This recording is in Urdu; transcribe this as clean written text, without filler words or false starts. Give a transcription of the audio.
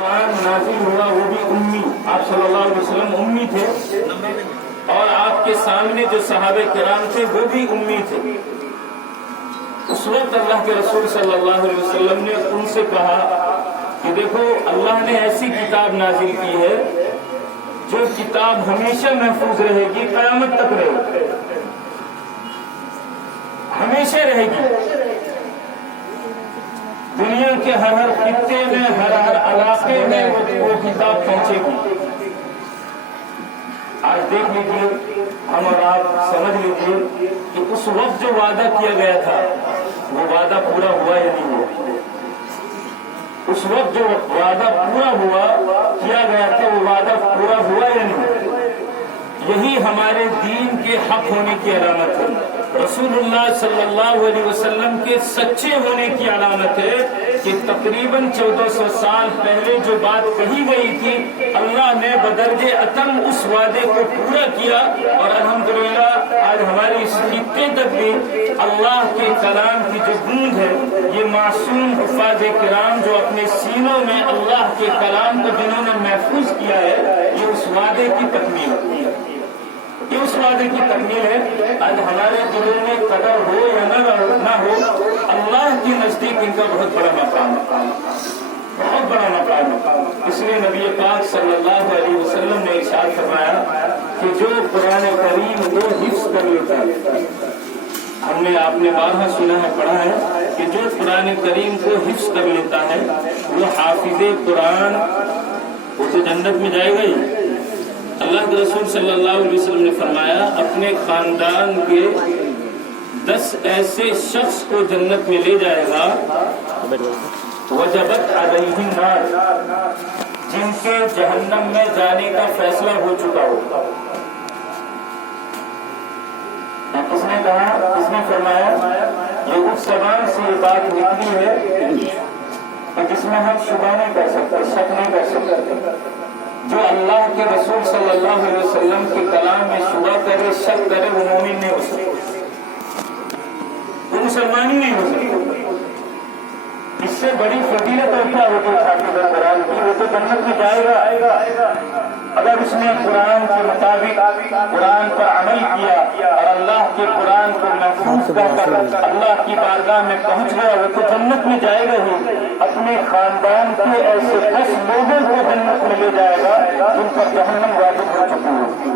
قرآن نازل ہوا وہ بھی امی، آپ صلی اللہ علیہ وسلم امی تھے، اور آپ کے سامنے جو صحابہ کرام تھے وہ بھی امی تھے۔ اس وقت اللہ کے رسول صلی اللہ علیہ وسلم نے ان سے کہا کہ دیکھو اللہ نے ایسی کتاب نازل کی ہے جو کتاب ہمیشہ محفوظ رہے گی، قیامت تک رہے گی، ہمیشہ رہے گی، دنیا کے ہر ہر خطے میں ہر ہر علاقے میں وہ کتاب پہنچے گی۔ آج دیکھ لیجیے، ہم اور آپ سمجھ لیجیے کہ اس وقت جو وعدہ کیا گیا تھا وہ وعدہ پورا ہوا یا نہیں ہوا۔ اس وقت جو وعدہ پورا ہوا کیا گیا تھا وہ وعدہ پورا ہوا یا نہیں؟ یہی ہمارے دین کے حق ہونے کی علامت ہے، رسول اللہ صلی اللہ علیہ وسلم کے سچے ہونے کی علامت ہے کہ تقریباً 1400 سال پہلے جو بات کہی گئی تھی اللہ نے بدرجہ اتم اس وعدے کو پورا کیا، اور الحمدللہ آج ہماری اس خطے تک بھی اللہ کے کلام کی جو گونج ہے، یہ معصوم حفاظ کرام جو اپنے سینوں میں اللہ کے کلام کو جنہوں نے محفوظ کیا ہے، یہ اس وعدے کی تکمیل ہے، یہ اس وعدے کی تکمیل ہے۔ آج ہمارے دلوں میں قدر ہو یا نہ ہو، اللہ کے نزدیک ان کا بہت بڑا مقام ہے، بہت بڑا مقام ہے۔ اس لیے نبی پاک صلی اللہ علیہ وسلم نے ارشاد فرمایا کہ جو قرآن کریم کو حفظ کر لیتا ہے، ہم نے آپ نے بارہا سنا ہے، پڑھا ہے کہ جو قرآن کریم کو حفظ کر لیتا ہے وہ حافظ قرآن، وہ تو جنت میں جائے گا ہی۔ اللہ کے رسول صلی اللہ علیہ وسلم نے فرمایا اپنے خاندان کے 10 ایسے شخص کو جنت میں لے جائے گا، وجبت علیہ النار، جن کے جہنم میں جانے کا فیصلہ ہو چکا ہو۔ کس نے کہا، کس نے فرمایا؟ یہ اس زبان سے یہ بات نکلی ہے کہ جس میں ہم شبہ نہیں کر سکتے، شک نہیں کر سکتے۔ جو اللہ کے رسول صلی اللہ علیہ وسلم کے کلام میں شبہ کرے، شک کرے، وہ مومن نہیں ہو سکتا، وہ مسلمان ہی نہیں ہو سکتا۔ اس سے بڑی فضیلت اور کیا ہوتی ہے حافظ قرآن کی؟ وہ تو جنت میں جائے گا اگر اس نے قرآن کے مطابق قرآن پر عمل کیا اور اللہ کے قرآن کو محفوظ کر اللہ کی بارگاہ میں پہنچ گیا، وہ تو جنت میں جائے گا ہی، اپنے خاندان کے ایسے 10 لوگوں کو جنت میں لے جائے گا جن پر جہنم واجب ہو چکی ہے۔